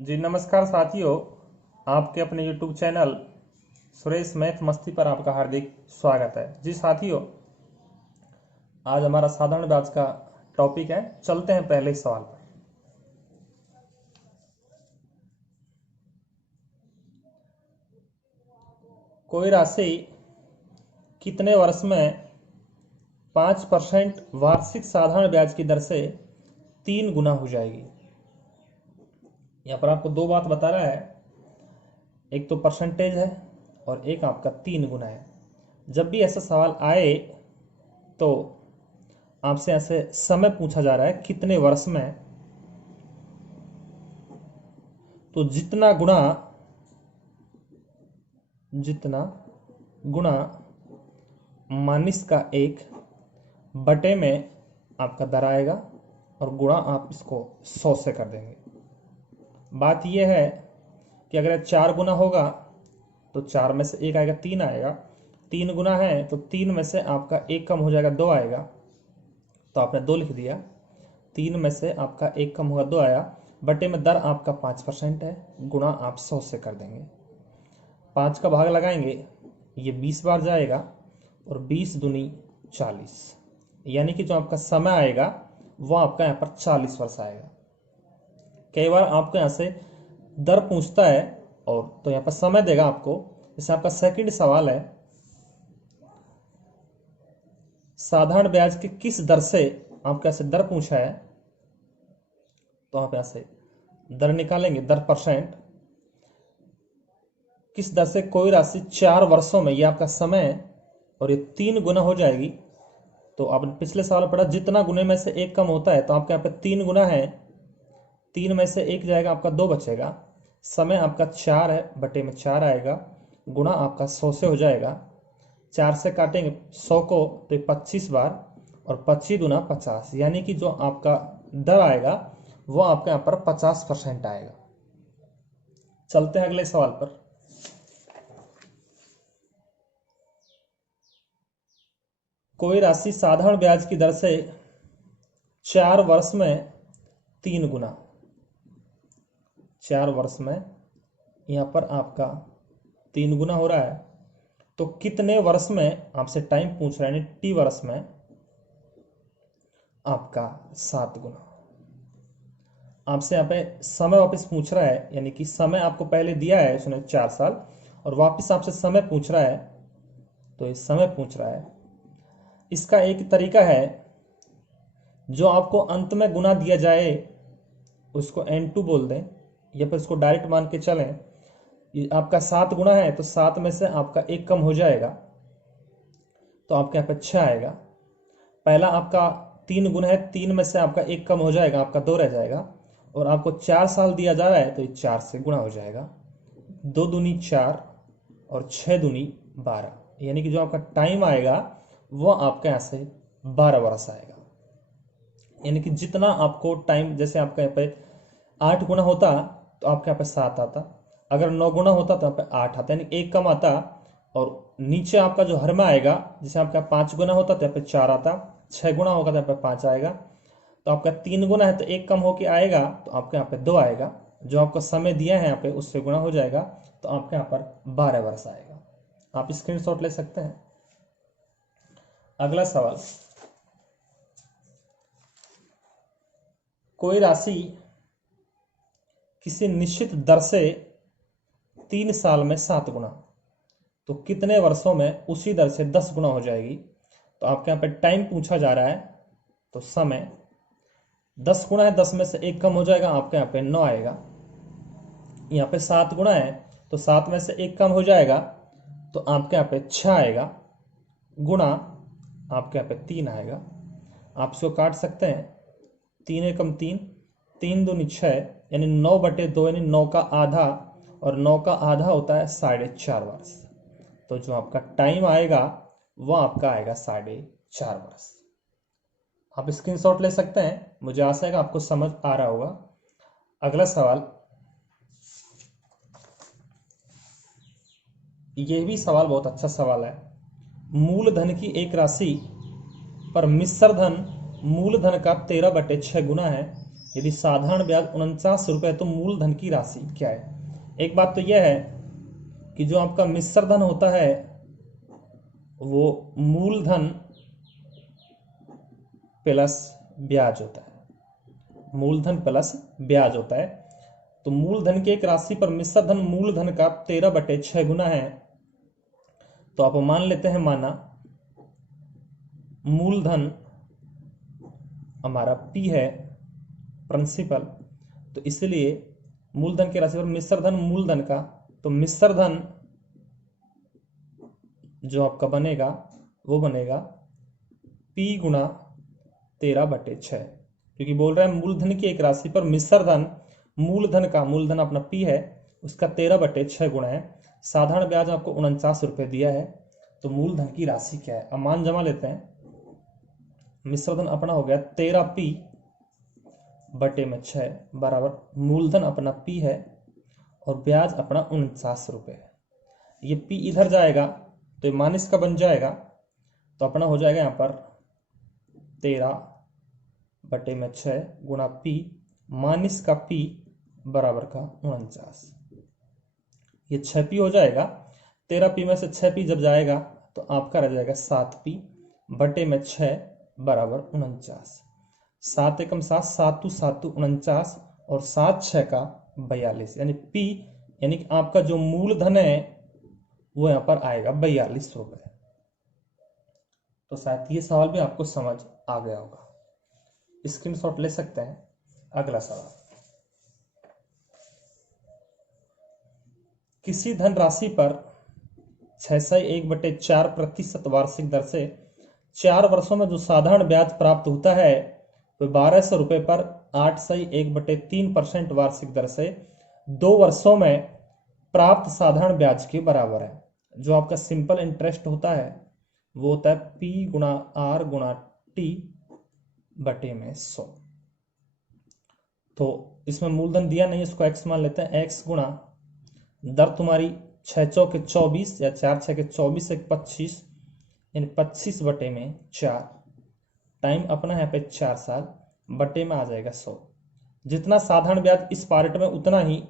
जी नमस्कार साथियों, आपके अपने YouTube चैनल सुरेश मैथ मस्ती पर आपका हार्दिक स्वागत है। जी साथियों, आज हमारा साधारण ब्याज का टॉपिक है। चलते हैं पहले सवाल पर। कोई राशि कितने वर्ष में 5% वार्षिक साधारण ब्याज की दर से 3 गुना हो जाएगी। यहाँ पर आपको दो बात बता रहा है, एक तो परसेंटेज है और एक आपका 3 गुना है। जब भी ऐसा सवाल आए तो आपसे ऐसे समय पूछा जा रहा है कितने वर्ष में, तो जितना गुणा माइनस का 1 बटे में आपका दर आएगा और गुणा आप इसको 100 से कर देंगे। बात यह है कि अगर 4 गुना होगा तो 4 में से 1 आएगा, 3 आएगा। 3 गुना है तो 3 में से आपका 1 कम हो जाएगा, 2 आएगा, तो आपने 2 लिख दिया। 3 में से आपका 1 कम होगा, 2 आया, बटे में दर आपका 5% है, गुणा आप 100 से कर देंगे। 5 का भाग लगाएंगे, ये 20 बार जाएगा और 20 दूनी 40, यानी कि जो आपका समय आएगा वो आपका यहाँ पर 40 वर्ष आएगा। कई बार आपको यहाँ से दर पूछता है और तो यहाँ पर समय देगा आपको। जैसे आपका सेकंड सवाल है, साधारण ब्याज के किस दर से आपके यहाँ से दर पूछा है, तो आप यहाँ से दर निकालेंगे, दर परसेंट। किस दर से कोई राशि 4 वर्षों में, ये आपका समय है और ये 3 गुना हो जाएगी। तो आपने पिछले साल पढ़ा, जितना गुने में से 1 कम होता है, तो आपके यहाँ पे 3 गुना है, 3 में से 1 जाएगा, आपका 2 बचेगा। समय आपका 4 है, बटे में 4 आएगा, गुणा आपका 100 से हो जाएगा। 4 से काटेंगे 100 को तो 25 बार और 25 दूना 50, यानी कि जो आपका दर आएगा वो आपके यहाँ पर 50% आएगा। चलते हैं अगले सवाल पर। कोई राशि साधारण ब्याज की दर से 4 वर्ष में 3 गुना, 4 वर्ष में यहाँ पर आपका 3 गुना हो रहा है, तो कितने वर्ष में आपसे टाइम पूछ रहा है, यानी टी वर्ष में आपका 7 गुना। आपसे यहाँ पे समय वापस पूछ रहा है, यानी कि समय आपको पहले दिया है उसने 4 साल, और वापस आपसे समय पूछ रहा है, तो ये समय पूछ रहा है। इसका एक तरीका है, जो आपको अंत में गुना दिया जाए उसको n2 बोल दें, या फिर इसको डायरेक्ट मान के चलें। ये आपका 7 गुना है तो 7 में से आपका 1 कम हो जाएगा, तो आपके यहाँ पे 6 आएगा। पहला आपका 3 गुना है, 3 में से आपका 1 कम हो जाएगा, आपका 2 रह जाएगा, और आपको 4 साल दिया जा रहा है तो ये 4 से गुणा हो जाएगा। 2 दूनी 4 और 6 दूनी 12, यानी कि जो आपका टाइम आएगा वो आपके यहाँ से 12 वर्ष आएगा। यानी कि जितना आपको टाइम, जैसे आपके यहाँ पे 8 गुना होता तो आपके यहाँ पे 7 आता, अगर 9 गुना होता तो यहाँ पे 8 आता, यानी 1 कम आता, और नीचे आपका जो हर में आएगा, जैसे आपका 5 गुना होता तो यहाँ पे 4 आता, 6 गुना होगा तो यहाँ पे 5 आएगा, तो आपका 3 गुना है तो 1 कम होके आएगा, तो आपके यहाँ पे 2 आएगा, जो आपका समय दिया है यहाँ पे उससे गुणा हो जाएगा, तो आपके यहाँ पर 12 वर्ष आएगा। आप स्क्रीनशॉट ले सकते हैं। अगला सवाल, कोई राशि किसी निश्चित दर से 3 साल में 7 गुना, तो कितने वर्षों में उसी दर से 10 गुना हो जाएगी। तो आपके यहाँ पे टाइम पूछा जा रहा है, तो समय 10 गुना है, 10 में से 1 कम हो जाएगा, आपके यहाँ पे 9 आएगा। यहाँ पे 7 गुना है तो 7 में से 1 कम हो जाएगा, तो आपके यहाँ पे 6 आएगा, गुणा आपके यहाँ पे 3 आएगा। आप इसको काट सकते हैं, 3 एकम 3, 3 दूनी 6, यानी 9 बटे 2, यानी 9 का आधा, और 9 का आधा होता है 4.5 वर्ष। तो जो आपका टाइम आएगा वो आपका आएगा 4.5 वर्ष। आप स्क्रीनशॉट ले सकते हैं। मुझे आशा है कि आपको समझ आ रहा होगा। अगला सवाल, यह भी सवाल बहुत अच्छा सवाल है। मूलधन की एक राशि पर मिश्र धन मूलधन का 13/6 गुना है, यदि साधारण ब्याज 49 रुपए है तो मूलधन की राशि क्या है। एक बात तो यह है कि जो आपका मिश्र धन होता है वो मूलधन प्लस ब्याज होता है, मूलधन प्लस ब्याज होता है। तो मूलधन की एक राशि पर मिश्र धन मूलधन का 13/6 गुना है। तो आप मान लेते हैं, माना मूलधन हमारा P है, प्रिंसिपल, तो इसलिए मूलधन की राशि पर मिश्र धन मूलधन का, तो मिश्र धन जो आपका बनेगा वो बनेगा P गुना 13/6, क्योंकि बोल रहा है मूलधन की एक राशि पर मिश्र धन मूलधन का, मूलधन अपना P है, उसका 13/6 गुणा है। साधारण ब्याज आपको 49 रुपये दिया है, तो मूलधन की राशि क्या है। अब मान जमा लेते हैं। मिश्र धन अपना हो गया 13P/6 बराबर मूलधन अपना P है और ब्याज अपना 49 रुपये है। ये P इधर जाएगा तो ये माइनस का बन जाएगा, तो अपना हो जाएगा यहाँ पर 13/6 गुणा P माइनस का P बराबर का 49। ये 6P हो जाएगा। 13P में से 6P जब जाएगा तो आपका रह जाएगा 7P/6 बराबर 49। 7 एकम 7, 7 7 49 और 7 6 का 42, यानी P यानी कि आपका जो मूलधन है वो यहाँ पर आएगा 42 रुपये। तो शायद ये सवाल भी आपको समझ आ गया होगा, स्क्रीनशॉट ले सकते हैं। अगला सवाल, किसी धनराशि पर 6.1/4% वार्षिक दर से 4 वर्षों में जो साधारण ब्याज प्राप्त होता है तो 1200 रुपये पर 8.1/3% वार्षिक दर से 2 वर्षों में प्राप्त साधारण ब्याज के बराबर है। जो आपका सिंपल इंटरेस्ट होता है वो होता है P गुणा R गुणा T बटे में 100। तो इसमें मूलधन दिया नहीं, इसको x मान लेते हैं। x गुणा दर तुम्हारी 6 चौके 24 या 4 6 के 24 से 25, यानी 25 बटे में 4, टाइम अपना यहाँ पे 4 साल, बटे में आ जाएगा 100। जितना साधारण ब्याज इस पार्ट में उतना ही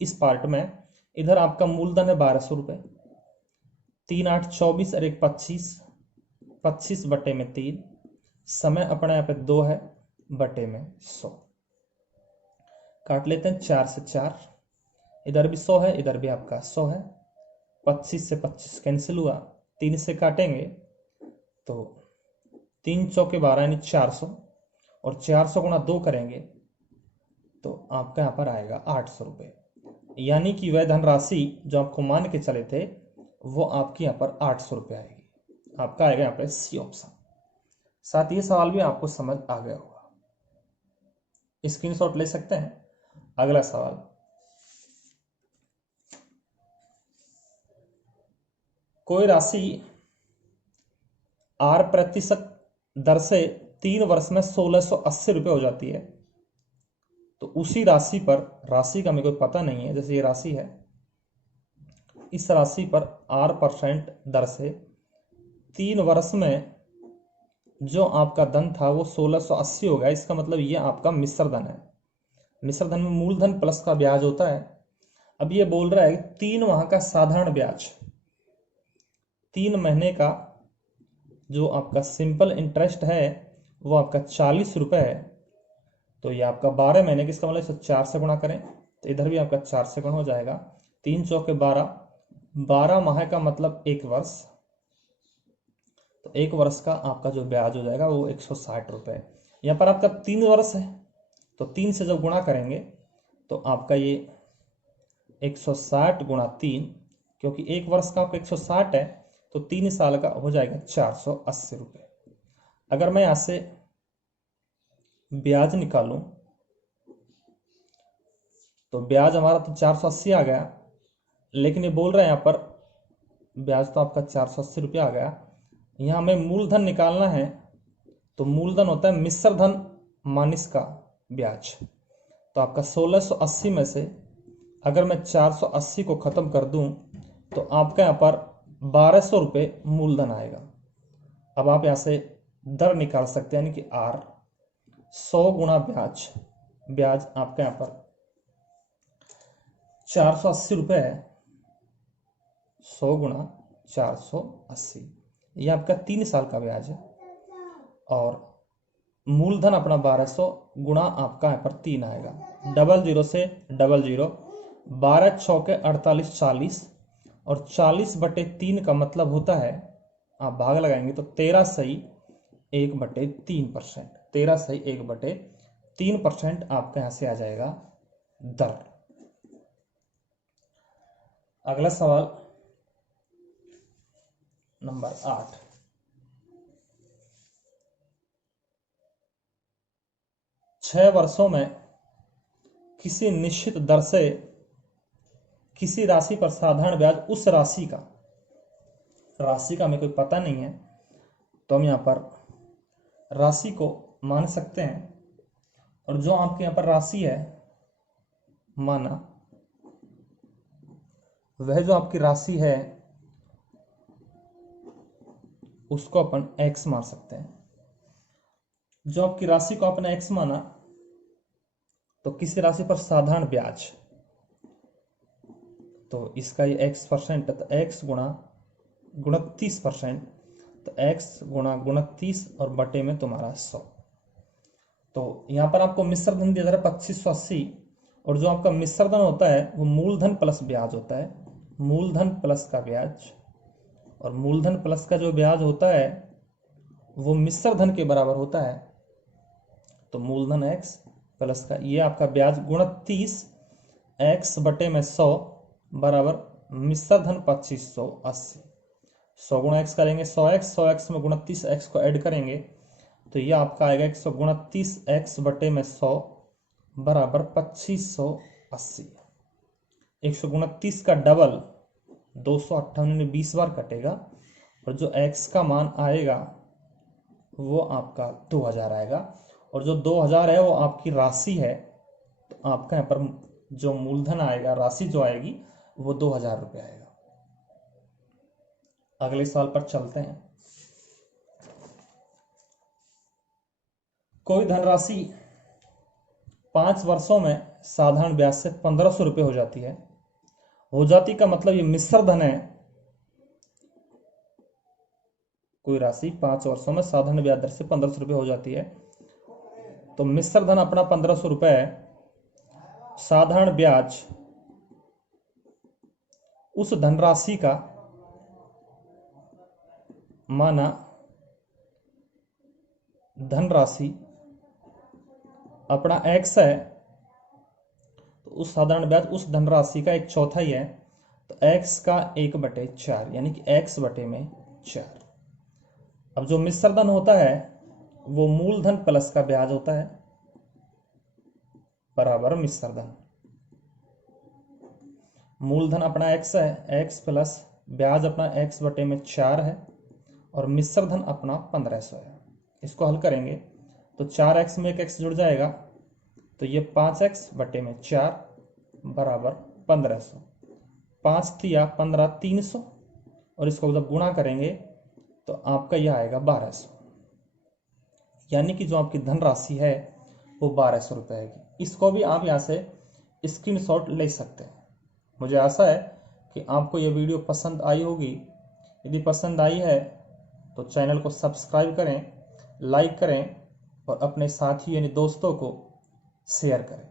इस पार्ट में। इधर आपका मूलधन है 1200 रुपये, 3 8 24 और 1 25, 25 बटे में 3, समय अपने यहाँ पे 2 है, बटे में 100। काट लेते हैं 4 से 4, इधर भी 100 है, इधर भी आपका 100 है। 25 से 25 कैंसिल हुआ, 3 से काटेंगे तो 3 चौके 12 यानी 400, और 400 गुणा 2 करेंगे तो आपका यहाँ पर आएगा 800 रुपये। यानी कि वह धनराशि जो आपको मान के चले थे वो आपकी यहाँ पर 800 रुपये आएगी। आपका आएगा यहाँ पे सी ऑप्शन। साथ ये सवाल भी आपको समझ आ गया होगा, स्क्रीनशॉट ले सकते हैं। अगला सवाल, कोई राशि R% दर से 3 वर्ष में 1680 रुपये हो जाती है, तो उसी राशि पर, राशि का मेरे को पता नहीं है, जैसे ये राशि है, इस राशि पर R% दर से 3 वर्ष में जो आपका धन था वो 1680 हो गया। इसका मतलब ये आपका मिश्र धन है। मिश्र धन में मूलधन प्लस का ब्याज होता है। अब ये बोल रहा है 3 माह का साधारण ब्याज, 3 महीने का जो आपका सिंपल इंटरेस्ट है वो आपका 40 रुपये है। तो ये आपका 12 महीने की, इसका मतलब 104 से गुणा करें तो इधर भी आपका 4 से गुणा हो जाएगा। 3 चौके 12, 12 माह का मतलब 1 वर्ष, तो 1 वर्ष का आपका जो ब्याज हो जाएगा वो 160 रुपये। यहाँ पर आपका 3 वर्ष है तो 3 से जब गुणा करेंगे तो आपका ये 160 गुणा 3, क्योंकि 1 वर्ष का आपका 160 है तो 3 साल का हो जाएगा 480 रुपये। अगर मैं यहाँ से ब्याज निकालूं तो ब्याज हमारा तो 480 आ गया, लेकिन ये बोल रहे हैं यहाँ पर ब्याज तो आपका 480 रुपये आ गया। यहाँ हमें मूलधन निकालना है, तो मूलधन होता है मिश्र धन माइनस का ब्याज। तो आपका 1680 में से अगर मैं 480 को ख़त्म कर दूं तो आपका यहाँ पर 1200 रुपये मूलधन आएगा। अब आप यहाँ से दर निकाल सकते हैं, यानी कि R 100 गुणा ब्याज ब्याज आपका यहाँ पर 480 रुपये है। 100 गुणा 480, ये आपका 3 साल का ब्याज है। और मूलधन अपना 1200 गुणा आपका यहाँ पर 3 आएगा। 00 से 00, 12 चौके 48, 40 और 40/3 का मतलब होता है, आप भाग लगाएंगे तो 13 सही 1/3%। 13 सही 1/3% आपका यहाँ से आ जाएगा दर। अगला सवाल नंबर 8। छह वर्षों में किसी निश्चित दर से किसी राशि पर साधारण ब्याज उस राशि का हमें कोई पता नहीं है, तो हम यहाँ पर राशि को मान सकते हैं। और जो आपके यहाँ पर राशि है माना, वह जो आपकी राशि है उसको अपन x मान सकते हैं। जो आपकी राशि को अपना x माना, तो किसी राशि पर साधारण ब्याज, तो इसका ये x% है, तो x गुणा 29%, तो x गुणा 29 और बटे में तुम्हारा 100। तो यहाँ पर आपको मिश्र धन दिया जा रहा है 2580, और जो आपका मिश्र धन होता है वो मूलधन प्लस ब्याज होता है। मूलधन प्लस का ब्याज, और मूलधन प्लस का जो ब्याज होता है वो मिश्र धन के बराबर होता है। तो मूलधन x प्लस का ये आपका ब्याज 29 x बटे में 100 बराबर मिश्र धन 2580। 100 गुणा x करेंगे 100x, 100x में 29x को ऐड करेंगे तो ये आपका आएगा 129x बटे में 100 बराबर 2580। 129 का डबल 258 में 20 बार कटेगा, और जो x का मान आएगा वो आपका 2000 आएगा। और जो 2000 है वो आपकी राशि है, तो आपका यहाँ पर जो मूलधन आएगा, राशि जो आएगी वो 2000 रुपये आएगा। अगले सवाल पर चलते हैं। कोई धनराशि 5 वर्षों में साधारण ब्याज से 1500 रुपये हो जाती है। हो जाती का मतलब ये मिश्र धन है। कोई राशि 5 वर्षों में साधारण ब्याज दर से 1500 रुपये हो जाती है, तो मिश्र धन अपना 1500 रुपये है। साधारण ब्याज उस धनराशि का माना धनराशि अपना x है, तो उस साधारण ब्याज उस धनराशि का 1/4 है, तो x का 1/4 यानी कि x बटे में 4। अब जो मिश्र धन होता है वो मूलधन प्लस का ब्याज होता है बराबर मिश्र धन। मूलधन अपना x है, x प्लस ब्याज अपना x बटे में 4 है, और मिश्र धन अपना 1500 है। इसको हल करेंगे तो 4x में एक x जुड़ जाएगा, तो ये 5x बटे में 4 बराबर 1500। 5 तिया 15, 300, और इसको जब गुणा करेंगे तो आपका यह आएगा 1200। यानी कि जो आपकी धनराशि है वो 1200 रुपये आएगी। इसको भी आप यहाँ से स्क्रीनशॉट ले सकते हैं। मुझे आशा है कि आपको ये वीडियो पसंद आई होगी। यदि पसंद आई है तो चैनल को सब्सक्राइब करें, लाइक करें और अपने साथी यानी दोस्तों को शेयर करें।